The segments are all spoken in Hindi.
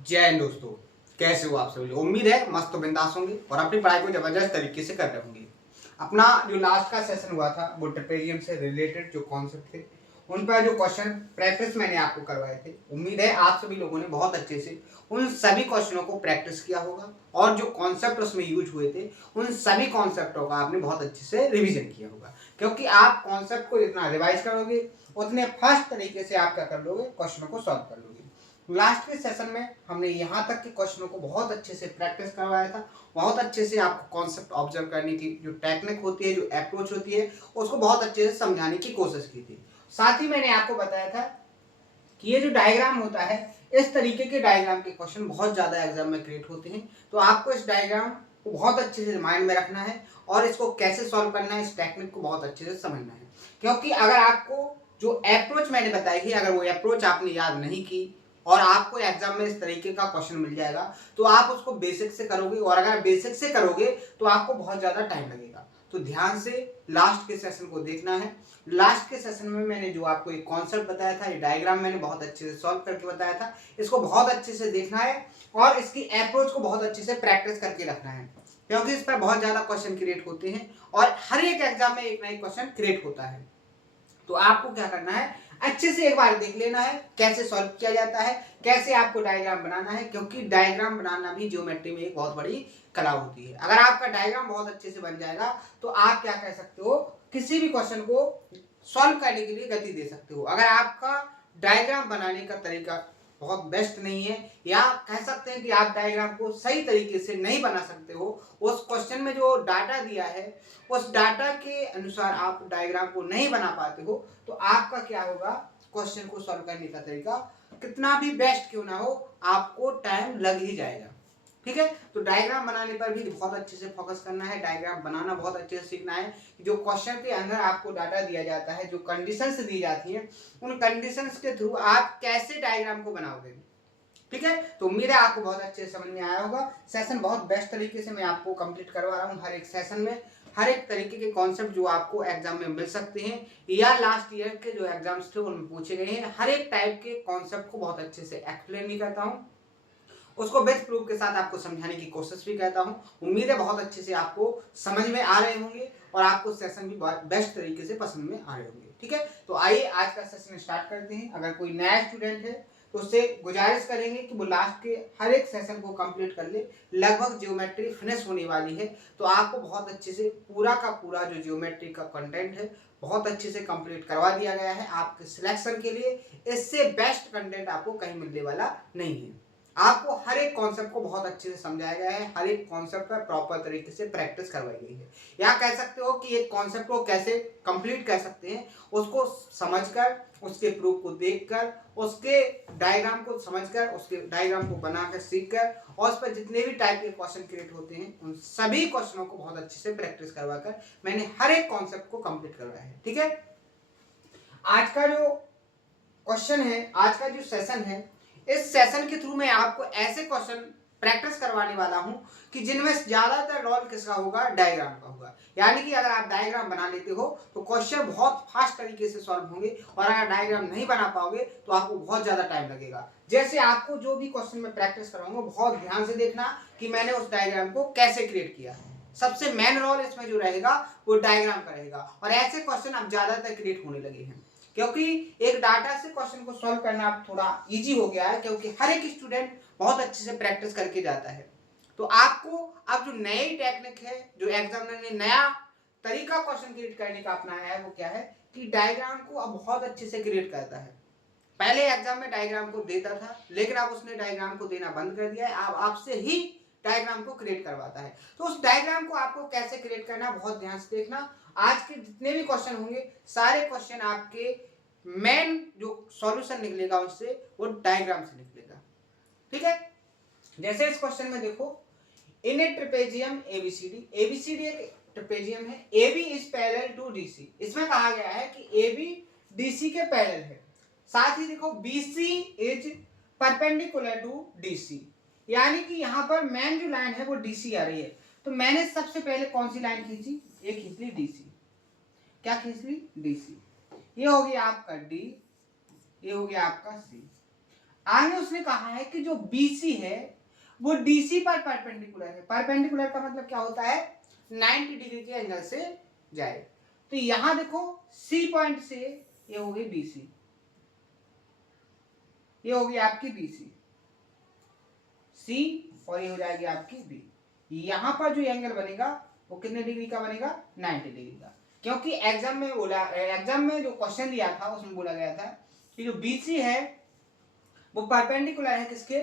जय हिंद दोस्तों। कैसे हो आप सभी लोग? उम्मीद है मस्त बिंदास होंगे और अपनी पढ़ाई को जबरदस्त तरीके से कर रहे होंगे। अपना जो लास्ट का सेशन हुआ था वो ट्रेपेजियम से रिलेटेड जो कॉन्सेप्ट थे उन पर जो क्वेश्चन प्रैक्टिस मैंने आपको करवाए थे, उम्मीद है आप सभी लोगों ने बहुत अच्छे से उन सभी क्वेश्चनों को प्रैक्टिस किया होगा और जो कॉन्सेप्ट उसमें यूज हुए थे उन सभी कॉन्सेप्टों का आपने बहुत अच्छे से रिवीजन किया होगा। क्योंकि आप कॉन्सेप्ट को जितना रिवाइज करोगे उतने फास्ट तरीके से आप क्या कर लोगे, क्वेश्चनों को सॉल्व कर लोगे। लास्ट के सेशन में हमने यहाँ तक के क्वेश्चनों को बहुत अच्छे से प्रैक्टिस करवाया था, बहुत अच्छे से आपको कॉन्सेप्ट ऑब्जर्व करने की जो टेक्निक होती है, जो अप्रोच होती है, उसको बहुत अच्छे से समझाने की कोशिश की थी। साथ ही मैंने आपको बताया था कि ये जो डायग्राम होता है, इस तरीके के डायग्राम के क्वेश्चन बहुत ज़्यादा एग्जाम में क्रिएट होते हैं। तो आपको इस डायग्राम को बहुत अच्छे से माइंड में रखना है और इसको कैसे सॉल्व करना है, इस टेक्निक को बहुत अच्छे से समझना है। क्योंकि अगर आपको जो अप्रोच मैंने बताई थी, अगर वो अप्रोच आपने याद नहीं की और आपको एग्जाम में इस तरीके का क्वेश्चन मिल जाएगा तो आप उसको बेसिक से करोगे, और अगर बेसिक से करोगे तो आपको बहुत ज़्यादा टाइम लगेगा। तो ध्यान से लास्ट के सेशन को देखना है। लास्ट के सेशन में मैंने जो आपको एक कॉन्सेप्ट बताया था, ये डायग्राम मैंने बहुत अच्छे से सॉल्व करके बताया था, इसको बहुत अच्छे से देखना है और इसकी अप्रोच को बहुत अच्छे से प्रैक्टिस करके रखना है। क्योंकि इस पर बहुत ज़्यादा क्वेश्चन क्रिएट होते हैं और हर एक एग्जाम में एक ना एक क्वेश्चन क्रिएट होता है। तो आपको क्या करना है, अच्छे से एक बार देख लेना है कैसे सॉल्व किया जाता है, कैसे आपको डायग्राम बनाना है। क्योंकि डायग्राम बनाना भी ज्योमेट्री में एक बहुत बड़ी कला होती है। अगर आपका डायग्राम बहुत अच्छे से बन जाएगा तो आप क्या कह सकते हो, किसी भी क्वेश्चन को सॉल्व करने के लिए गति दे सकते हो। अगर आपका डायग्राम बनाने का तरीका बहुत बेस्ट नहीं है, या कह सकते हैं कि आप डायग्राम को सही तरीके से नहीं बना सकते हो, उस क्वेश्चन में जो डाटा दिया है उस डाटा के अनुसार आप डायग्राम को नहीं बना पाते हो, तो आपका क्या होगा, क्वेश्चन को सॉल्व करने का तरीका कितना भी बेस्ट क्यों ना हो, आपको टाइम लग ही जाएगा। ठीक है, तो डायग्राम बनाने पर भी बहुत अच्छे से फोकस करना है, डायग्राम बनाना बहुत अच्छे से सीखना है। जो क्वेश्चन के अंदर आपको डाटा दिया जाता है, जो कंडीशंस दी जाती हैं, उन कंडीशंस के थ्रू आप कैसे डायग्राम को बनाओगे। ठीक है, तो उम्मीद है आपको बहुत अच्छे से समझ में आया होगा। सेशन बहुत बेस्ट तरीके से मैं आपको कंप्लीट करवा रहा हूँ। हर एक सेशन में हर एक तरीके के कॉन्सेप्ट जो आपको एग्जाम में मिल सकते हैं या लास्ट ईयर के जो एग्जाम्स थे उनमें पूछे गए हैं, हर एक टाइप के कॉन्सेप्ट को बहुत अच्छे से एक्सप्लेन भी करता हूँ, उसको विद प्रूफ के साथ आपको समझाने की कोशिश भी करता हूँ। उम्मीद है बहुत अच्छे से आपको समझ में आ रहे होंगे और आपको सेशन भी बेस्ट तरीके से पसंद में आ रहे होंगे। ठीक है, तो आइए आज का सेशन स्टार्ट करते हैं। अगर कोई नया स्टूडेंट है तो उससे गुजारिश करेंगे कि वो लास्ट के हर एक सेशन को कंप्लीट कर ले। लगभग ज्योमेट्री फिनिश होने वाली है, तो आपको बहुत अच्छे से पूरा का पूरा जो ज्योमेट्री का कंटेंट है बहुत अच्छे से कंप्लीट करवा दिया गया है आपके सिलेक्शन के लिए। इससे बेस्ट कंटेंट आपको कहीं मिलने वाला नहीं है। आपको हर एक कॉन्सेप्ट को बहुत अच्छे से समझाया गया है, हर एक कॉन्सेप्ट का प्रॉपर तरीके से प्रैक्टिस करवाई गई है। या कह सकते हो कि एक कॉन्सेप्ट को कैसे कंप्लीट कर सकते हैं, उसको समझकर, उसके प्रूफ को देखकर, उसके डायग्राम को समझकर, उसके डायग्राम को बनाकर, सीखकर और उस पर जितने भी टाइप के क्वेश्चन क्रिएट होते हैं उन सभी क्वेश्चनों को बहुत अच्छे से प्रैक्टिस करवाकर मैंने हर एक कॉन्सेप्ट को कंप्लीट करवाया है। ठीक है, आज का जो क्वेश्चन है, आज का जो सेशन है, इस सेशन के थ्रू मैं आपको ऐसे क्वेश्चन प्रैक्टिस करवाने वाला हूं कि जिनमें ज्यादातर रोल किसका होगा, डायग्राम का होगा। यानी कि अगर आप डायग्राम बना लेते हो तो क्वेश्चन बहुत फास्ट तरीके से सॉल्व होंगे, और अगर डायग्राम नहीं बना पाओगे तो आपको बहुत ज्यादा टाइम लगेगा। जैसे आपको जो भी क्वेश्चन में प्रैक्टिस कराऊंगा बहुत ध्यान से देखना कि मैंने उस डायग्राम को कैसे क्रिएट किया है। सबसे मेन रोल इसमें जो रहेगा वो डायग्राम का रहेगा, और ऐसे क्वेश्चन अब ज्यादातर क्रिएट होने लगे हैं क्योंकि एक डाटा से क्वेश्चन को सॉल्व करना अब थोड़ा इजी हो गया है, क्योंकि हर एक स्टूडेंट बहुत अच्छे से प्रैक्टिस करके जाता है। तो आपको अब जो नई टेक्निक है, जो एग्जामिनर ने नया तरीका क्वेश्चन क्रिएट करने का अपनाया है, वो क्या है कि डायग्राम को अब बहुत अच्छे से क्रिएट करता है। पहले एग्जाम में डायग्राम को देता था, लेकिन अब उसने डायग्राम को देना बंद कर दिया है, अब आपसे ही डायग्राम को क्रिएट करवाता है। तो उस डायग्राम को आपको कैसे क्रिएट करना, बहुत ध्यान से देखना। आज के जितने भी क्वेश्चन होंगे, सारे क्वेश्चन आपके मेन जो सॉल्यूशन निकलेगा उससे, वो डायग्राम से निकलेगा। ठीक है, जैसे इस क्वेश्चन में देखो, in a trapezium ABCD, ABCD एक ट्रेपेजियम है, AB is parallel to DC. इसमें कहा गया है कि एबी डीसी के पैरेलल है। साथ ही देखो BC is perpendicular to DC, यानी कि यहां पर मेन जो लाइन है वो डीसी आ रही है। तो मैंने सबसे पहले कौन सी लाइन खींची, ये खींच ली डीसी। क्या खींच ली, डीसी। ये हो गया आपका डी, ये हो गया आपका सी। आगे उसने कहा है कि जो BC है वो DC पर परपेंडिकुलर है। परपेंडिकुलर का मतलब क्या होता है, 90 डिग्री के एंगल से जाए। तो यहां देखो C पॉइंट से ये हो गई BC, ये होगी आपकी BC, C और ये हो जाएगी आपकी B। यहां पर जो एंगल बनेगा वो कितने डिग्री का बनेगा, 90 डिग्री का। क्योंकि एग्जाम में जो क्वेश्चन दिया था उसमें बोला गया था कि जो BC है वो परपेंडिकुलर है किसके,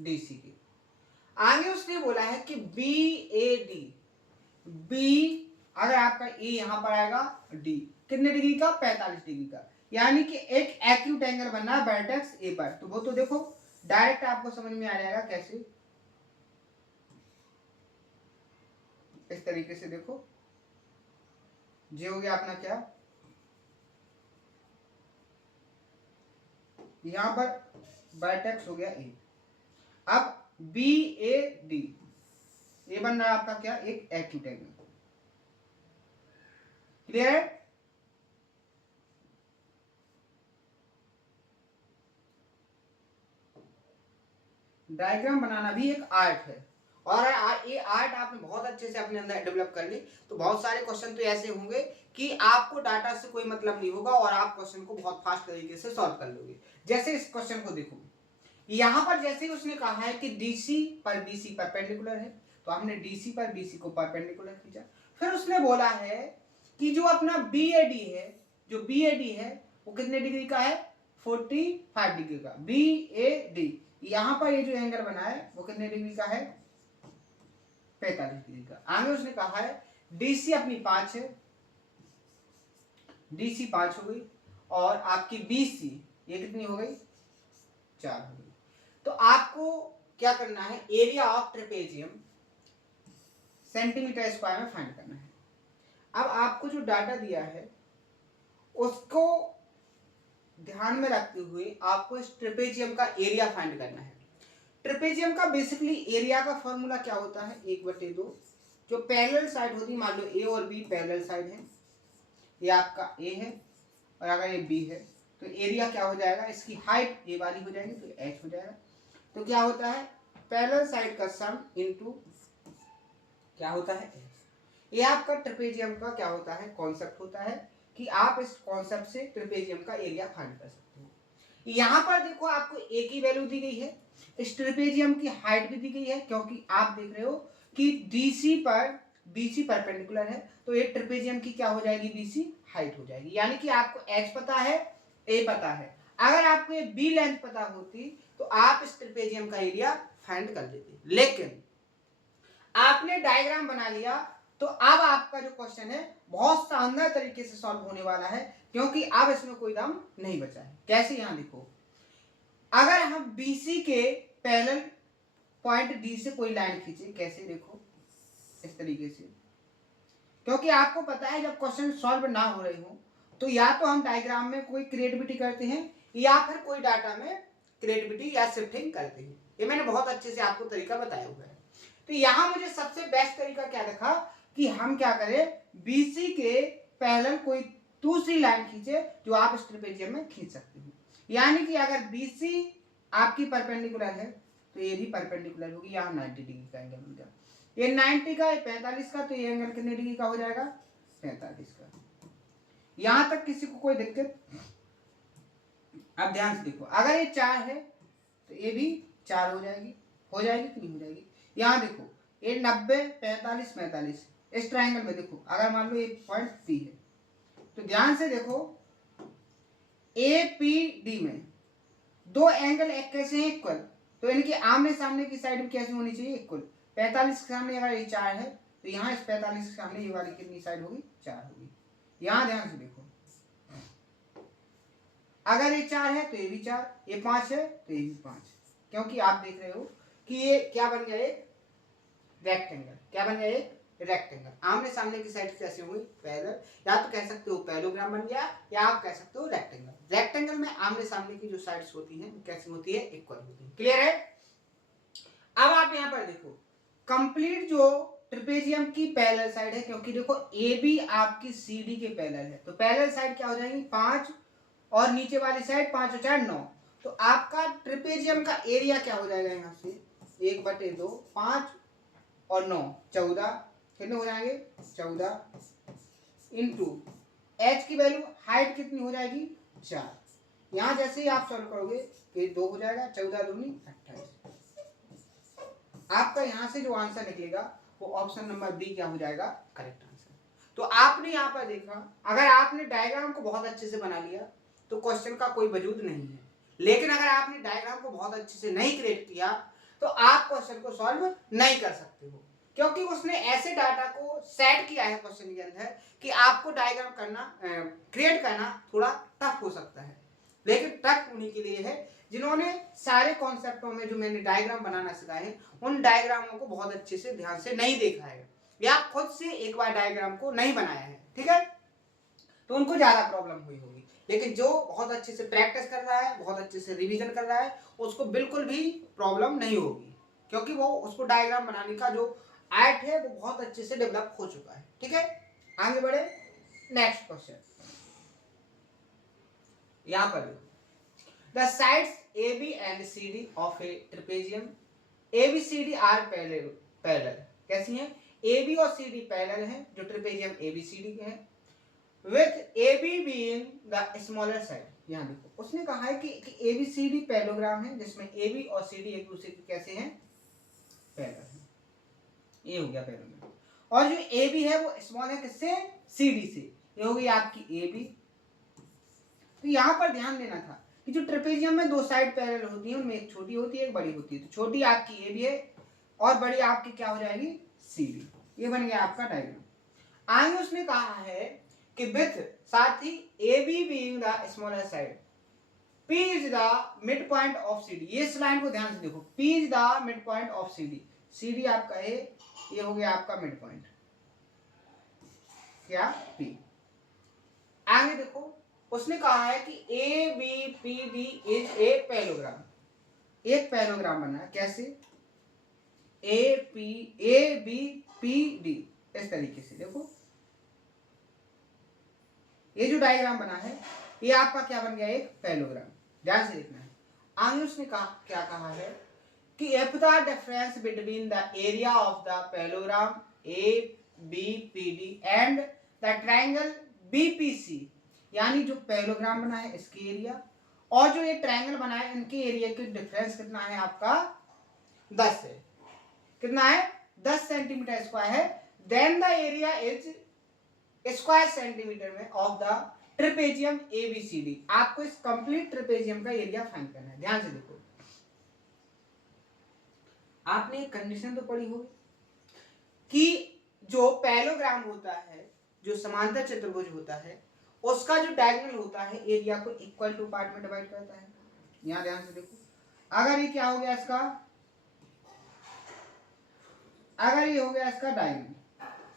DC के। आगे उसने बोला है कि BAD, B अगर आपका A यहां पर आएगा, D कितने डिग्री का, 45 डिग्री का। यानी कि एक एक्यूट एंगल बनना है वर्टेक्स A पर। तो वो तो देखो डायरेक्ट आपको समझ में आ जाएगा कैसे, इस तरीके से देखो, ये हो गया अपना क्या, यहां पर वर्टेक्स हो गया A। अब BAD ये बन रहा है आपका क्या, एक एक्यूट एंगल। क्लियर है? डायग्राम बनाना भी एक आर्ट है, और ये आर्ट आपने बहुत अच्छे से अपने अंदर डेवलप कर ली तो बहुत सारे क्वेश्चन तो ऐसे होंगे कि आपको डाटा से कोई मतलब नहीं होगा और आप क्वेश्चन को बहुत फास्ट तरीके से सॉल्व कर लोगे। जैसे इस क्वेश्चन को देखो, यहां पर जैसे ही उसने कहा है कि DC पर BC परपेंडिकुलर है, तो हमने DC पर BC को परपेंडिकुलर खींचा। फिर उसने बोला है कि जो अपना BAD है, जो BAD है वो कितने डिग्री का है, 45 डिग्री का। BAD यहां पर ये जो एंगल बना है वो कितने डिग्री का है, 45 डिग्री का। आगे उसने कहा है DC अपनी 5 है, DC 5 हो गई, और आपकी BC ये कितनी हो गई, 4 हो गई। तो आपको क्या करना है, area of trapezium centimetre square में फाइंड करना है। अब आपको जो डाटा दिया है उसको ध्यान में रखते हुए आपको इस ट्रेपेजियम का एरिया फाइंड करना है। ट्रेपेजियम का बेसिकली एरिया का फॉर्मूला क्या होता है, 1/2। जो पैरेलल साइड होती है, मान लो A और B पैरेलल साइड है, ये आपका A है और अगर ये B है, तो एरिया क्या हो जाएगा, इसकी हाइट A वाली हो जाएगी तो H हो जाएगा। तो क्या होता है, पैरेलल साइड का सम इनटू क्या होता है, H। ये आपका ट्रेपेजियम का क्या होता है, कॉन्सेप्ट होता है कि आप इस कॉन्सेप्ट से ट्रेपेजियम का एरिया फाइंड कर सकते हो। यहां पर देखो आपको A की वैल्यू दी गई है, इस ट्रेपेजियम की हाइट भी दी गई है, क्योंकि आप देख रहे हो कि DC पर BC परपेंडिकुलर है, तो ये ट्रेपेजियम की क्या हो जाएगी, BC हाइट हो जाएगी। यानी कि आपको H पता है, A पता है। अगर आपको ये B लेंथ पता होती तो आप इस ट्रेपेजियम का एरिया फाइंड कर लेते, लेकिन आपने डायग्राम बना लिया तो अब आपका जो क्वेश्चन है बहुत शानदार तरीके से सॉल्व होने वाला है, क्योंकि अब इसमें कोई दम नहीं बचा है। कैसे, यहां देखो, अगर हम BC के पैरेलल पॉइंट D से कोई लाइन खींचे, कैसे, देखो इस तरीके से, क्योंकि आपको पता है जब क्वेश्चन सॉल्व ना हो रहे हो तो या तो हम डायग्राम में कोई क्रिएटिविटी करते हैं या फिर कोई डाटा में क्रिएटिविटी या शिफ्टिंग करते हैं। ये मैंने बहुत अच्छे से आपको तरीका बताया हुआ है। तो यहां मुझे सबसे बेस्ट तरीका क्या दिखा कि हम क्या करें, BC के पैरेलल कोई दूसरी लाइन खींचे जो आप इस ट्रेपेजियम में खींच सकते हो। यानी कि अगर BC आपकी परपेंडिकुलर है तो ये भी परपेंडिकुलर होगी, यहाँ 90 डिग्री का एंगल मिल जाएगा। ये 90 का, ये 45 का, तो ये एंगल कितने डिग्री का हो जाएगा, 45 का। यहां तक किसी को कोई दिक्कत? अब ध्यान से देखो, अगर ये 4 है तो ये भी 4 हो जाएगी कि नहीं हो जाएगी। यहां देखो ये 90, 45, 45, इस ट्राइंगल में देखो, अगर मान लो एक पॉइंट P है तो ध्यान से देखो APD में दो एंगल एक कैसे हैं, इक्वल, तो इनके आमने सामने की साइड में कैसे होनी चाहिए, इक्वल। 45 के सामने अगर ये 4 है तो यहाँ इस 45 के सामने ये वाली कितनी साइड होगी, 4 होगी। यहां ध्यान से देखो, अगर ये 4 है तो ये भी 4, ये 5 है तो ये भी 5, क्योंकि आप देख रहे हो कि ये क्या बन गया, एक रेक्टेंगल। क्या बन गया, एक रेक्टेंगल। आमने सामने की साइड कैसे हुई, पैरेलल, या तो कह सकते हो पैरेललोग्राम बन गया, या आप कह सकते हो रेक्टेंगल। रेक्टेंगल में आमने सामने की जो साइड्स होती हैं कैसी होती है, इक्वल होती है। क्लियर है? अब आप यहां पर देखो, कंप्लीट जो ट्रेपेजियम की पैरेलल साइड है, क्योंकि देखो AB आपकी CD के पैरेलल है, तो पैरेलल साइड क्या हो जाएगी, 5, और नीचे वाली साइड 5 और 4 9, तो आपका ट्रिपेजियम का एरिया क्या हो जाएगा यहाँ से 1/2 5 और 9 14 कितने हो जाएंगे 14 इंटू एच की वैल्यू हाइट कितनी हो जाएगी 4। यहाँ जैसे ही आप सॉल्व करोगे ये 2 हो जाएगा 14 दूनी 28। आपका यहाँ से जो आंसर निकलेगा वो ऑप्शन नंबर बी क्या हो जाएगा करेक्ट आंसर। तो आपने यहाँ पर देखा, अगर आपने डायग्राम को बहुत अच्छे से बना लिया तो क्वेश्चन का कोई वजूद नहीं है, लेकिन अगर आपने डायग्राम को बहुत अच्छे से नहीं क्रिएट किया तो आप क्वेश्चन को सॉल्व नहीं कर सकते हो, क्योंकि उसने ऐसे डाटा को सेट किया है क्वेश्चन के अंदर कि आपको डायग्राम करना क्रिएट करना थोड़ा टफ हो सकता है। लेकिन टफ होने के लिए है जिन्होंने सारे कॉन्सेप्टों में जो मैंने डायग्राम बनाना सिखाए हैं उन डायग्रामों को बहुत अच्छे से ध्यान से नहीं देखा है या खुद से एक बार डायग्राम को नहीं बनाया है, ठीक है, तो उनको ज्यादा प्रॉब्लम हुई होगी। लेकिन जो बहुत अच्छे से प्रैक्टिस कर रहा है, बहुत अच्छे से रिवीजन कर रहा है, उसको बिल्कुल भी प्रॉब्लम नहीं होगी, क्योंकि वो उसको डायग्राम बनाने का जो आर्ट है वो बहुत अच्छे से डेवलप हो चुका है। ठीक है, आगे बढ़े नेक्स्ट क्वेश्चन। यहां पर the sides AB and CD of a trapezium ABCD are parallel। कैसी हैं? AB और CD पैरेलल हैं जो ट्रिपेजियम ABCD के हैं, with AB being the smaller side। यहाँ देखो उसने कहा है कि ABCD पैरेललोग्राम है जिसमें AB और CD एक दूसरे के कैसे हैं पैरेलल हैं। ये हो गया पैरेलल, और जो AB है वो स्मॉल है किससे CD से, ये हो गई आपकी AB। तो यहाँ पर ध्यान देना था कि जो ट्रेपेजियम में दो साइड पैरेलल होती है उनमें एक छोटी होती है एक बड़ी होती है, तो छोटी आपकी AB है और बड़ी आपकी क्या हो जाएगी CD। ये बन गया आपका डायग्राम। आगे उसने कहा है कि विथ साथ ही AB being the smaller side P is the mid point of CD। ये इस लाइन को ध्यान से देखो, P is the mid point of CD। CD आपका है, ये हो गया आपका मिड पॉइंट क्या P। आगे देखो उसने कहा है कि ABPD इज ए पैरेललोग्राम। एक पैरेललोग्राम बना है कैसे ABPD इस तरीके से। देखो ये जो डायग्राम बना है ये आपका क्या बन गया एक पैरेललोग्राम, ध्यान से देखना है। आगे उसने कहा क्या कहा है कि if the difference between the area of the parallelogram ABPD and the triangle BPC, यानी जो पैरेललोग्राम बना है इसकी एरिया और जो ये ट्रायंगल बना है इनके एरिया की डिफरेंस कितना है आपका 10 है। कितना है 10 सेंटीमीटर स्क्वायर है। Then the area is square centimetre में ऑफ द ट्रेपेजियम ABCD। आपको इस कंप्लीट ट्रेपेजियम का एरिया फाइंड करना है। ध्यान से देखो, आपने एक कंडीशन तो पढ़ी होगी कि जो पैरेललोग्राम होता है, जो समांतर चतुर्भुज होता है, उसका जो डायगोनल होता है एरिया को इक्वल टू पार्ट में डिवाइड करता है। यहां ध्यान से देखो, अगर ये क्या हो गया इसका, अगर ये हो गया इसका डायगोनल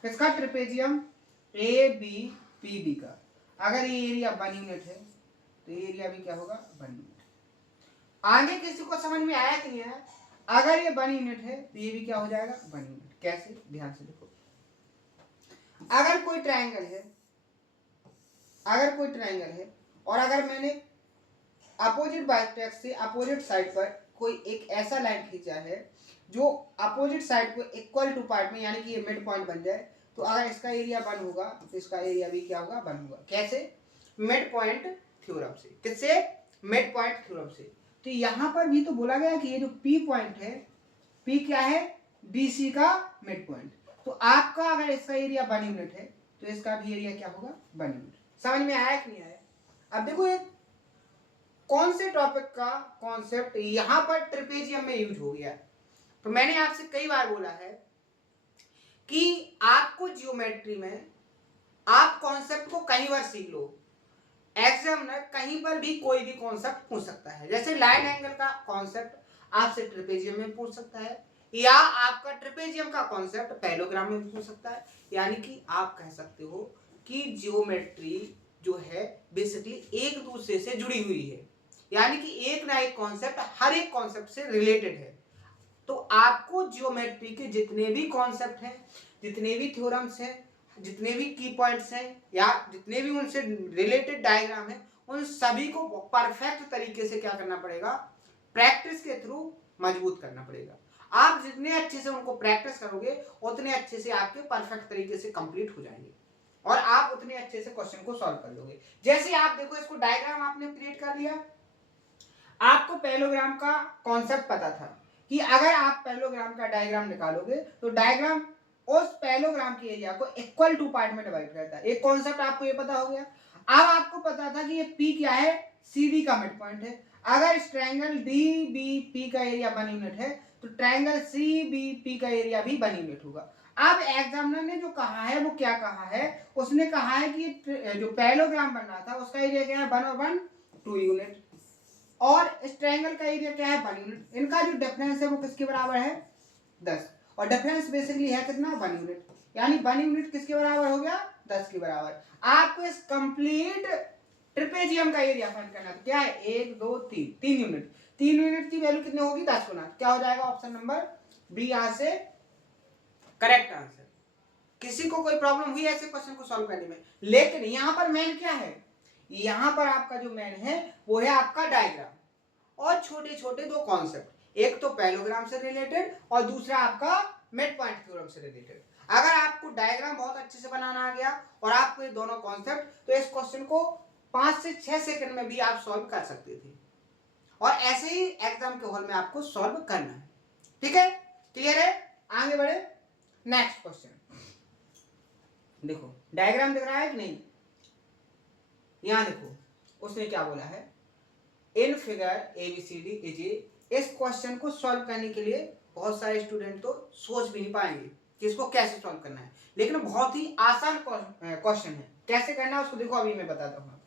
किसका ट्रेपेजियम ABPD का, अगर ये एरिया 1 यूनिट है तो ये एरिया भी क्या होगा 1 यूनिट। आगे किसी को समझ में आया कि नहीं है? अगर ये 1 यूनिट है तो ये भी क्या हो जाएगा 1 यूनिट। कैसे, ध्यान से देखो, अगर कोई ट्रायंगल है, अगर कोई ट्रायंगल है और अगर मैंने अपोजिट वर्टेक्स से अपोजिट साइड पर कोई एक ऐसा लाइन खींचा है जो अपोजिट साइड को इक्वल टू पार्ट में, यानी कि ये मिड पॉइंट बन जाए, तो अगर इसका एरिया 1 होगा तो इसका एरिया भी क्या होगा 1 होगा। कैसे, मिड पॉइंट थ्योरम से। किससे, मिड पॉइंट थ्योरम से। तो यहां पर भी तो बोला गया कि ये जो P पॉइंट है, P क्या है BC का मिड पॉइंट, तो आपका अगर इसका एरिया 1 यूनिट है तो इसका भी एरिया क्या होगा 1 यूनिट। समझ में आया कि नहीं आया? अब देखो ये कौन से टॉपिक का कॉन्सेप्ट यहां पर ट्रेपेजियम में यूज हो गया। तो मैंने आपसे कई बार बोला है कि आपको जियोमेट्री में आप कॉन्सेप्ट को कई बार सीख लो, एग्जाम में कहीं पर भी कोई भी कॉन्सेप्ट पूछ सकता है। जैसे लाइन एंगल का कॉन्सेप्ट आपसे ट्रेपेजियम में पूछ सकता है, या आपका ट्रेपेजियम का कॉन्सेप्ट पैरेललोग्राम में पूछ सकता है। यानी कि आप कह सकते हो कि जियोमेट्री जो है बेसिकली एक दूसरे से जुड़ी हुई है, यानी कि एक ना एक कॉन्सेप्ट हर एक कॉन्सेप्ट से रिलेटेड है। तो आपको जियोमेट्री के जितने भी कॉन्सेप्ट हैं, जितने भी थ्योरम्स हैं, जितने भी की पॉइंट्स हैं, या जितने भी उनसे रिलेटेड डायग्राम हैं, उन सभी को परफेक्ट तरीके से क्या करना पड़ेगा, प्रैक्टिस के थ्रू मजबूत करना पड़ेगा। आप जितने अच्छे से उनको प्रैक्टिस करोगे उतने अच्छे से आपके परफेक्ट तरीके से कंप्लीट हो जाएंगे और आप उतने अच्छे से क्वेश्चन को सॉल्व कर लोगे। जैसे आप देखो, इसको डायग्राम आपने क्रिएट कर लिया, आपको पैरेललोग्राम का कॉन्सेप्ट पता था कि अगर आप पैरेललोग्राम का डायग्राम निकालोगे तो डायग्राम उस पैरेललोग्राम के एरिया को इक्वल टू पार्ट में डिवाइड करता है। एक कॉन्सेप्ट आपको ये पता हो गया। अब आपको पता था कि ये P क्या है, CD का मिड पॉइंट है। अगर इस ट्रायंगल DBP का एरिया 1 यूनिट है तो ट्रायंगल CBP का एरिया भी 1 यूनिट होगा। अब एग्जामिनर ने जो कहा है वो क्या कहा है, उसने कहा है कि जो पैरेललोग्राम बन रहा था उसका एरिया क्या है, 1 और 1 2 यूनिट, और इस ट्रायंगल का एरिया क्या है, 1 यूनिट। इनका जो डिफरेंस है वो किसके बराबर है, 10, और डिफरेंस बेसिकली है कितना, 1 यूनिट, यानी 1 यूनिट किसके बराबर हो गया, 10 के बराबर। आपको इस कंप्लीट ट्रिपेजियम का एरिया फाइंड करना है। तो क्या है, 1 2 3 3 यूनिट, 3 यूनिट की वैल्यू कितनी होगी, 10 गुना। क्या हो जाएगा, ऑप्शन नंबर बी यहां से करेक्ट आंसर। किसी को कोई प्रॉब्लम हुई ऐसे क्वेश्चन को सॉल्व करने में? लेकिन यहां पर मेन क्या है, यहां पर आपका जो मेन है वो है आपका डायग्राम और छोटे छोटे दो कॉन्सेप्ट, एक तो पैरेललोग्राम से रिलेटेड और दूसरा आपका मिड पॉइंट थ्योरम से रिलेटेड। अगर आपको डायग्राम बहुत अच्छे से बनाना आ गया और आपको ये दोनों कॉन्सेप्ट, तो इस क्वेश्चन को 5 से 6 सेकंड में भी आप सॉल्व कर सकते थे और ऐसे ही एग्जाम के हॉल में आपको सॉल्व करना है। ठीक है, क्लियर है? आगे बढ़े, नेक्स्ट क्वेश्चन देखो। डायग्राम दिख रहा है कि नहीं, यहां देखो उसने क्या बोला है, in figure ABCD is a. इस क्वेश्चन को सॉल्व करने के लिए बहुत सारे स्टूडेंट तो सोच भी नहीं पाएंगे कि इसको कैसे सॉल्व करना है, लेकिन बहुत ही आसान क्वेश्चन है। कैसे करना है उसको देखो, अभी मैं बताता हूं आपको।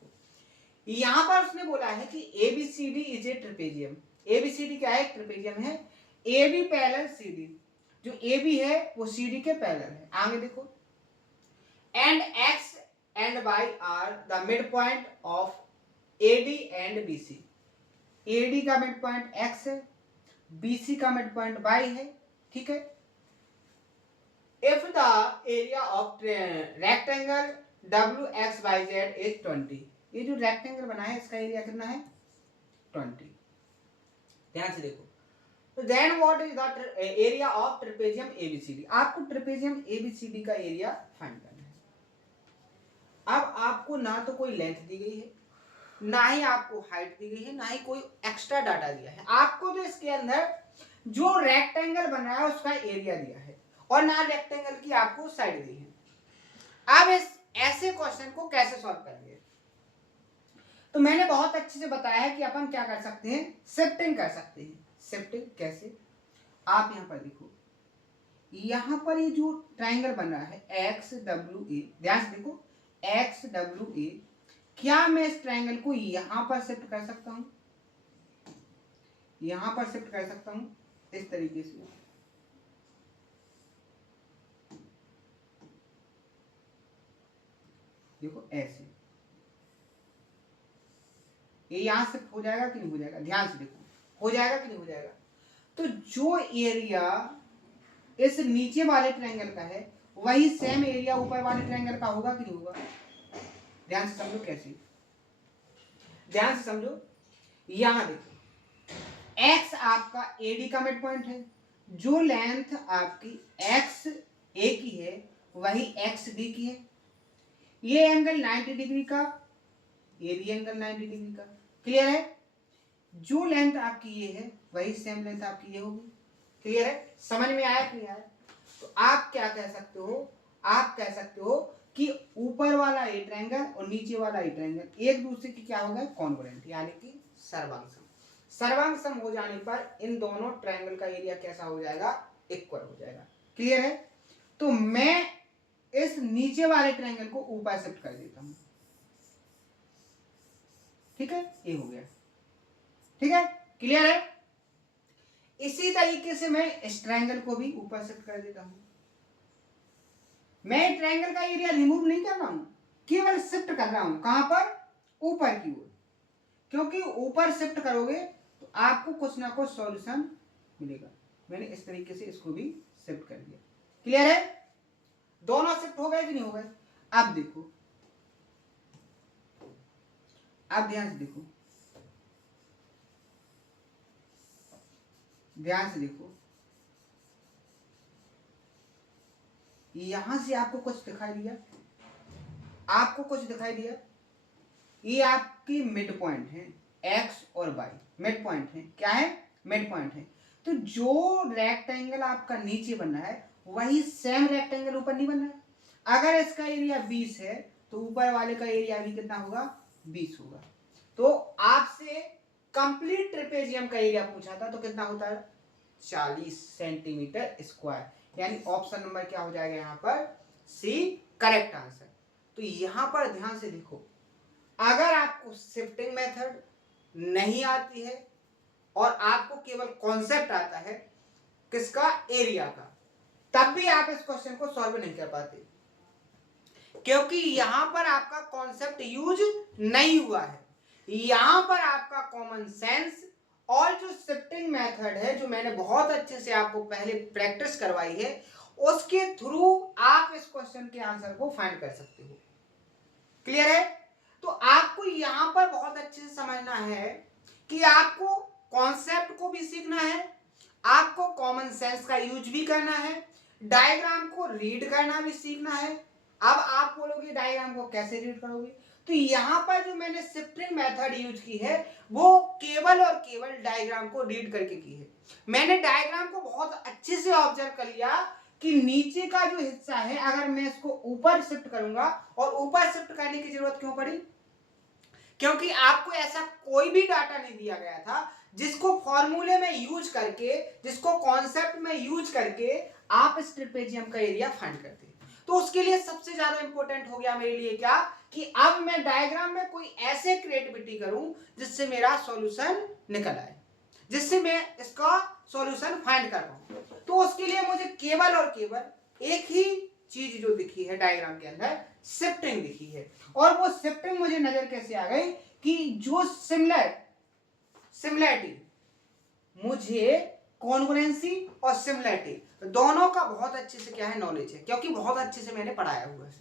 यहां पर उसने बोला है कि ABCD is a trapezium. ABCD क्या है, ट्रिपेजियम है। AB पैरेलल CD, जो AB है वो CD के पैरेलल है। आगे देखो, and X and Y are the midpoint of AD and BC। AD का मिड पॉइंट X है, BC का मिड पॉइंट Y है। ठीक है, if the area of rectangle WXYZ is 20, ये जो रेक्टेंगल बना है इसका एरिया कितना है, 20। ध्यान से देखो, तो then what is the area of trapezium ABCD। आपको ट्रिपेजियम ABCD का एरिया फाइंड करना है। अब आपको ना तो कोई लेंथ दी गई है, ना ही आपको हाइट दी गई है, ना ही कोई एक्स्ट्रा डाटा दिया है। आपको तो इसके अंदर जो रेक्टेंगल बना है उसका एरिया दिया है और ना रेक्टेंगल की आपको साइड दी है। अब इस ऐसे क्वेश्चन को कैसे सॉल्व करेंगे, तो मैंने बहुत अच्छे से बताया है कि अपन क्या कर सकते हैं, शिफ्टिंग कर सकते हैं। शिफ्टिंग कैसे, आप यहां पर देखो, यहां पर ये जो ट्राइंगल बन रहा है XWA, ध्यान से देखो XWA, क्या मैं इस ट्राइंगल को यहां पर शिफ्ट कर सकता हूं, यहां पर शिफ्ट कर सकता हूं इस तरीके से। देखो ऐसे, ये यहां शिफ्ट हो जाएगा कि नहीं हो जाएगा, ध्यान से देखो, हो जाएगा कि नहीं हो जाएगा। तो जो एरिया इस नीचे वाले ट्रायंगल का है वही सेम एरिया ऊपर वाले ट्रायंगल का होगा कि नहीं होगा। ध्यान से समझो कैसे, ध्यान से समझो। यहां देखो x आपका AD का मिड पॉइंट है, जो लेंथ आपकी XA की है वही XD की है। ये एंगल 90 डिग्री का, ये भी एंगल 90 डिग्री का। क्लियर है, जो लेंथ आपकी ये है वही सेम लेंथ आपकी ये होगी। क्लियर है, समझ में आया कि नहीं आया? तो आप क्या कह सकते हो, आप कह सकते हो कि ऊपर वाला ए ट्रायंगल और नीचे वाला ए ट्रायंगल एक दूसरे की क्या होगा, कॉन्ग्रुएंट, यानी कि सर्वांग सम। सर्वांग सम हो जाने पर इन दोनों ट्रायंगल का एरिया कैसा हो जाएगा, इक्वल हो जाएगा। क्लियर है, तो मैं इस नीचे वाले ट्रायंगल को ऊपर शिफ्ट कर देता हूं। ठीक है, ये हो गया। ठीक है, क्लियर है। इसी तरीके से मैं इस ट्रायंगल को भी ऊपर शिफ्ट कर देता हूं। मैं ट्रायंगल का एरिया रिमूव नहीं कर रहा हूं, केवल शिफ्ट कर रहा हूं। कहां पर, ऊपर की ओर, क्योंकि ऊपर शिफ्ट करोगे तो आपको कुछ ना कुछ सॉल्यूशन मिलेगा। मैंने इस तरीके से इसको भी शिफ्ट कर दिया। क्लियर है, दोनों शिफ्ट हो गए कि नहीं हो गए। अब देखो, आप ध्यान से देखो, ध्यान से देखो, यहां से आपको कुछ दिखाई दिया, आपको कुछ दिखाई दिया, ये आपकी मिड पॉइंट है, एक्स और वाई मिड पॉइंट है, क्या है, मिड पॉइंट है। तो जो रेक्टेंगल आपका नीचे बन रहा है वही सेम रेक्टेंगल ऊपर नहीं बन रहा है। अगर इसका एरिया 20 है तो ऊपर वाले का एरिया भी कितना होगा, 20 होगा। तो आपसे कंप्लीट ट्रेपेजियम का एरिया पूछा था, तो कितना होता है, 40 सेंटीमीटर स्क्वायर। यानी ऑप्शन नंबर क्या हो जाएगा यहाँ पर, सी करेक्ट आंसर। तो यहां पर ध्यान से देखो, अगर आपको शिफ्टिंग मेथड नहीं आती है और आपको केवल कॉन्सेप्ट आता है किसका, एरिया का, तब भी आप इस क्वेश्चन को सॉल्व नहीं कर पाते, क्योंकि यहां पर आपका कॉन्सेप्ट यूज नहीं हुआ है। यहां पर आपका कॉमन सेंस और जो शिफ्टिंग मेथड है, जो मैंने बहुत अच्छे से आपको पहले प्रैक्टिस करवाई है, उसके थ्रू आप इस क्वेश्चन के आंसर को फाइंड कर सकते हो। क्लियर है? तो आपको यहां पर बहुत अच्छे से समझना है कि आपको कॉन्सेप्ट को भी सीखना है, आपको कॉमन सेंस का यूज भी करना है, डायग्राम को रीड करना भी सीखना है। अब आप बोलोगे डायग्राम को कैसे रीड करोगे, तो यहां पर जो मैंने शिफ्टिंग मेथड यूज की है वो केवल और केवल डायग्राम को रीड करके की है। मैंने डायग्राम को बहुत अच्छे से ऑब्जर्व कर लिया कि नीचे का जो हिस्सा है अगर मैं इसको ऊपर शिफ्ट करूंगा, और ऊपर शिफ्ट करने की जरूरत क्यों पड़ी, क्योंकि आपको ऐसा कोई भी डाटा नहीं दिया गया था जिसको फॉर्मूले में यूज करके, जिसको कॉन्सेप्ट में यूज करके आप इस ट्रेपेजियम का एरिया फाइंड करते। तो उसके लिए सबसे ज्यादा इंपॉर्टेंट हो गया मेरे लिए क्या, कि अब मैं डायग्राम में कोई ऐसे क्रिएटिविटी करूं जिससे मेरा सॉल्यूशन निकल आए, जिससे मैं इसका सॉल्यूशन फाइंड कर पाऊं। तो उसके लिए मुझे केवल और केवल एक ही चीज जो दिखी है डायग्राम के अंदर, शिफ्टिंग दिखी है। और वो शिफ्टिंग मुझे नजर कैसे आ गई कि जो सिमिलरिटी, मुझे कॉन्ग्रुएंसी और सिमिलरिटी दोनों का बहुत अच्छे से क्या है, नॉलेज है, क्योंकि बहुत अच्छे से मैंने पढ़ाया हुआ है।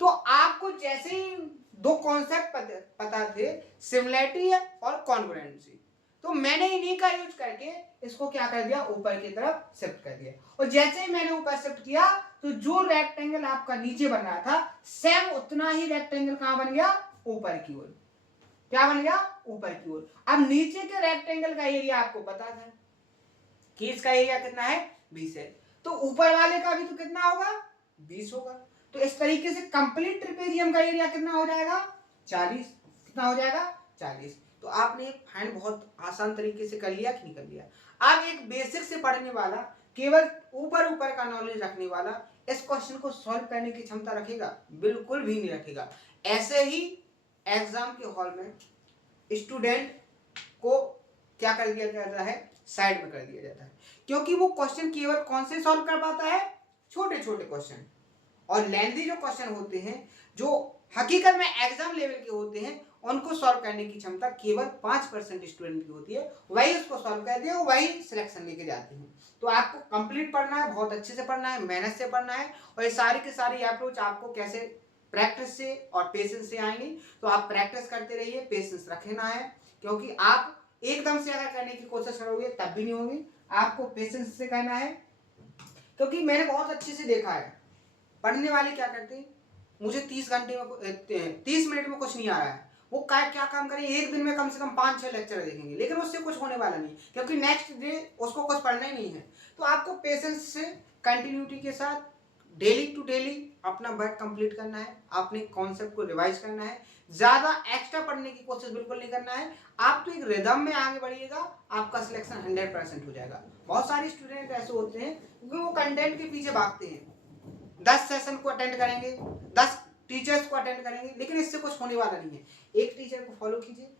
तो आपको जैसे ही दो कॉन्सेप्ट पता थे, सिमिलरिटी है और कॉन्ग्रुएंसी, तो मैंने इन्हीं का यूज करके इसको क्या कर दिया, ऊपर की तरफ शिफ्ट कर दिया। और जैसे ही मैंने ऊपर शिफ्ट किया तो जो रेक्टेंगल आपका नीचे बन रहा था, सेम उतना ही रेक्टेंगल कहां बन गया, ऊपर की ओर। क्या बन गया, ऊपर की ओर। अब नीचे के रेक्टेंगल का एरिया आपको पता था कि इसका एरिया कितना है, 20 है, तो ऊपर वाले का भी तो कितना होगा, 20 होगा। तो इस तरीके से कंप्लीट ट्रेपेजियम का एरिया कितना हो जाएगा, 40। कितना हो जाएगा, 40। तो आपने फाइंड बहुत आसान तरीके से कर लिया कि नहीं कर लिया। अब एक बेसिक से पढ़ने वाला, केवल ऊपर ऊपर का नॉलेज रखने वाला इस क्वेश्चन को सॉल्व करने की क्षमता रखेगा, बिल्कुल भी नहीं रखेगा। ऐसे ही एग्जाम के हॉल में स्टूडेंट को क्या कर दिया जाता है, साइड में कर दिया जाता है, क्योंकि वो क्वेश्चन केवल कौन से सॉल्व कर पाता है, छोटे छोटे क्वेश्चन। और लेंथी जो क्वेश्चन होते हैं, जो हकीकत में एग्जाम लेवल के होते हैं, उनको सॉल्व करने की क्षमता केवल 5% स्टूडेंट की होती है। वही उसको सॉल्व करते हैं, वही सिलेक्शन लेके जाते हैं। तो आपको कंप्लीट पढ़ना है, बहुत अच्छे से पढ़ना है, मेहनत से पढ़ना है। और ये सारी की सारी अप्रोच आपको कैसे, प्रैक्टिस से और पेशेंस से आएंगी। तो आप प्रैक्टिस करते रहिए, पेशेंस रखना है, क्योंकि आप एकदम से अगर करने की कोशिश करोगे तब भी नहीं होगी, आपको पेशेंस से करना है। क्योंकि मैंने बहुत अच्छे से देखा है, पढ़ने वाले क्या करते हैं, मुझे 30 मिनट में कुछ नहीं आ रहा है, वो क्या काम करें, एक दिन में कम से कम 5-6 लेक्चर देखेंगे, लेकिन उससे कुछ होने वाला नहीं, क्योंकि नेक्स्ट डे उसको कुछ पढ़ना ही नहीं है। तो आपको पेशेंस से, कंटिन्यूटी के साथ डेली टू डेली अपना वर्क कंप्लीट करना है, अपने कॉन्सेप्ट को रिवाइज करना है, ज्यादा एक्स्ट्रा पढ़ने की कोशिश बिल्कुल नहीं करना है। आप तो एक रिदम में आगे बढ़िएगा, आपका सिलेक्शन 100% हो जाएगा। बहुत सारे स्टूडेंट ऐसे होते हैं क्योंकि वो कंटेंट के पीछे भागते हैं, 10 सेशन को अटेंड करेंगे, 10 टीचर्स को अटेंड करेंगे, लेकिन इससे कुछ होने वाला नहीं है। एक टीचर को फॉलो कीजिए,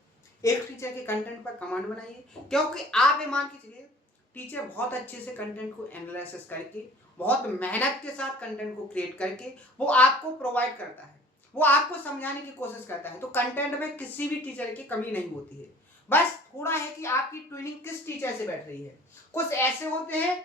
एक टीचर के कंटेंट पर कमांड बनाइए, क्योंकि आप ये मान के चलिए टीचर बहुत अच्छे से कंटेंट को एनालिसिस करके, बहुत मेहनत के साथ कंटेंट को क्रिएट करके वो आपको प्रोवाइड करता है, वो आपको समझाने की कोशिश करता है। तो कंटेंट में किसी भी टीचर की कमी नहीं होती है, बस थोड़ा है कि आपकी ट्यूनिंग किस टीचर से बैठ रही है। कुछ ऐसे होते हैं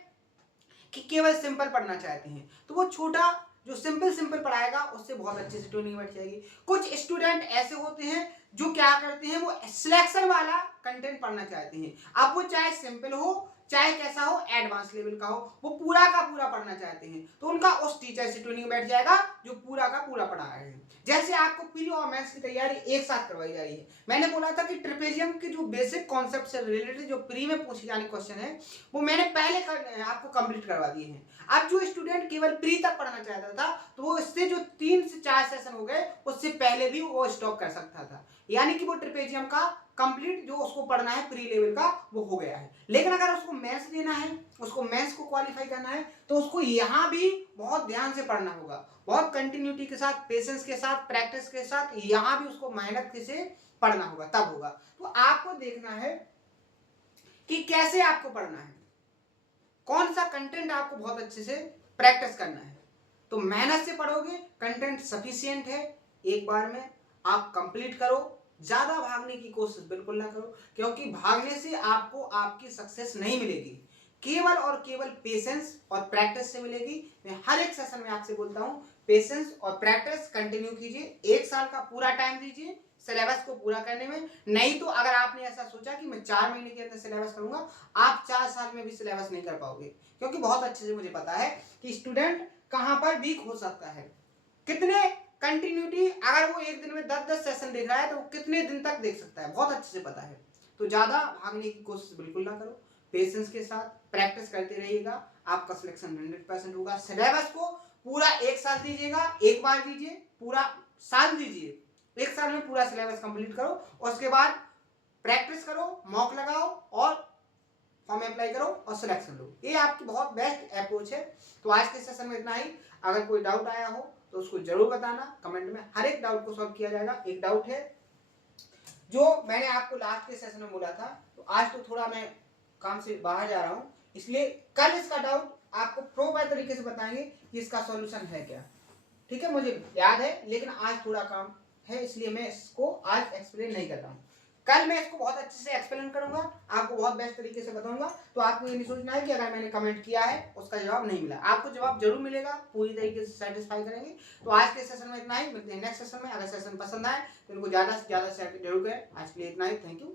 कि केवल सिंपल पढ़ना चाहते हैं, तो वो छोटा जो सिंपल सिंपल पढ़ाएगा उससे बहुत अच्छे से ट्यूनिंग बैठ जाएगी। कुछ स्टूडेंट ऐसे होते हैं जो क्या करते हैं, वो सिलेक्शन वाला कंटेंट पढ़ना चाहते हैं। अब वो चाहे सिंपल हो चाहे कैसा हो, एडवांस लेवल का हो, वो पूरा का पूरा पढ़ना चाहते हैं, तो उनका उस टीचर से ट्यूनिंग बैठ जाएगा जो पूरा का पूरा पढ़ा रहे हैं। जैसे आपको प्री और मेंस की तैयारी एक साथ करवाई जा रही है। मैंने बोला था कि ट्रेपेजियम के जो बेसिक कॉन्सेप्ट से रिलेटेड जो प्री में पूछे जाने क्वेश्चन है वो मैंने पहले आपको कंप्लीट करवा दिए हैं। अब जो स्टूडेंट केवल प्री तक पढ़ना चाहता था तो वो इससे जो 3 से 4 सेशन हो गए उससे पहले भी वो स्टॉप कर सकता था, यानी कि वो ट्रेपेजियम का कंप्लीट जो उसको पढ़ना है प्री लेवल का वो हो गया है। लेकिन अगर उसको मेंस देना है, उसको मेंस को क्वालिफाई करना है, तो उसको यहाँ भी बहुत ध्यान से पढ़ना होगा, बहुत कंटिन्यूटी के साथ, पेशेंस के साथ, प्रैक्टिस के साथ, यहाँ भी उसको मेहनत से पढ़ना होगा, तब होगा। तो आपको देखना है कि कैसे आपको पढ़ना है, कौन सा कंटेंट आपको बहुत अच्छे से प्रैक्टिस करना है। तो मेहनत से पढ़ोगे, कंटेंट सफिशिएंट है, एक बार में आप कंप्लीट करो। ज्यादा भागने की कोशिश बिल्कुल ना करो, क्योंकि भागने से आपको आपकी सक्सेस नहीं मिलेगी, केवल और केवल पेशेंस और प्रैक्टिस से मिलेगी। मैं हर एक सेशन में आपसे बोलता हूं, पेशेंस और प्रैक्टिस कंटिन्यू कीजिए, 1 साल का पूरा टाइम दीजिए सिलेबस को पूरा करने में। नहीं तो अगर आपने ऐसा सोचा कि मैं 4 महीने के अंदर सिलेबस करूंगा, आप 4 साल में भी सिलेबस नहीं कर पाओगे, क्योंकि बहुत अच्छे से मुझे पता है कि स्टूडेंट कहां पर वीक हो सकता है, कितने कंटिन्यूटी, अगर वो एक दिन में 10-10 सेशन देख रहा है तो वो कितने दिन तक देख सकता है, बहुत अच्छे से पता है। तो ज्यादा भागने की कोशिश बिल्कुल ना करो, पेशेंस के साथ प्रैक्टिस करते रहिएगा, आपका सिलेक्शन 100% होगा। सिलेबस को पूरा 1 साल दीजिएगा, एक बार दीजिए, पूरा साल दीजिए, 1 साल में पूरा सिलेबस कंप्लीट करो, और उसके बाद प्रैक्टिस करो, मॉक लगाओ और फॉर्म अप्लाई करो और सिलेक्शन लो। ये आपकी बहुत बेस्ट अप्रोच है। तो आज के सेशन में इतना ही। अगर कोई डाउट आया हो तो उसको जरूर बताना कमेंट में, हर एक डाउट को सॉल्व किया जाएगा। एक डाउट है जो मैंने आपको लास्ट के सेशन में बोला था, तो आज तो थोड़ा मैं काम से बाहर जा रहा हूँ, इसलिए कल इसका डाउट आपको प्रॉपर तरीके से बताएंगे कि इसका सॉल्यूशन है क्या। ठीक है, मुझे याद है, लेकिन आज थोड़ा काम है इसलिए मैं इसको आज एक्सप्लेन नहीं कर रहा हूँ। कल मैं इसको बहुत अच्छे से एक्सप्लेन करूंगा, आपको बहुत बेस्ट तरीके से बताऊंगा। तो आपको ये नहीं सोचना है कि अगर मैंने कमेंट किया है उसका जवाब नहीं मिला, आपको जवाब जरूर मिलेगा, पूरी तरीके से सेटिस्फाई करेंगे। तो आज के सेशन में इतना ही, मिलते हैं नेक्स्ट सेशन में। अगर सेशन पसंद आए तो इनको ज्यादा से ज्यादा शेयर जरूर करें। आज के लिए इतना ही, थैंक यू।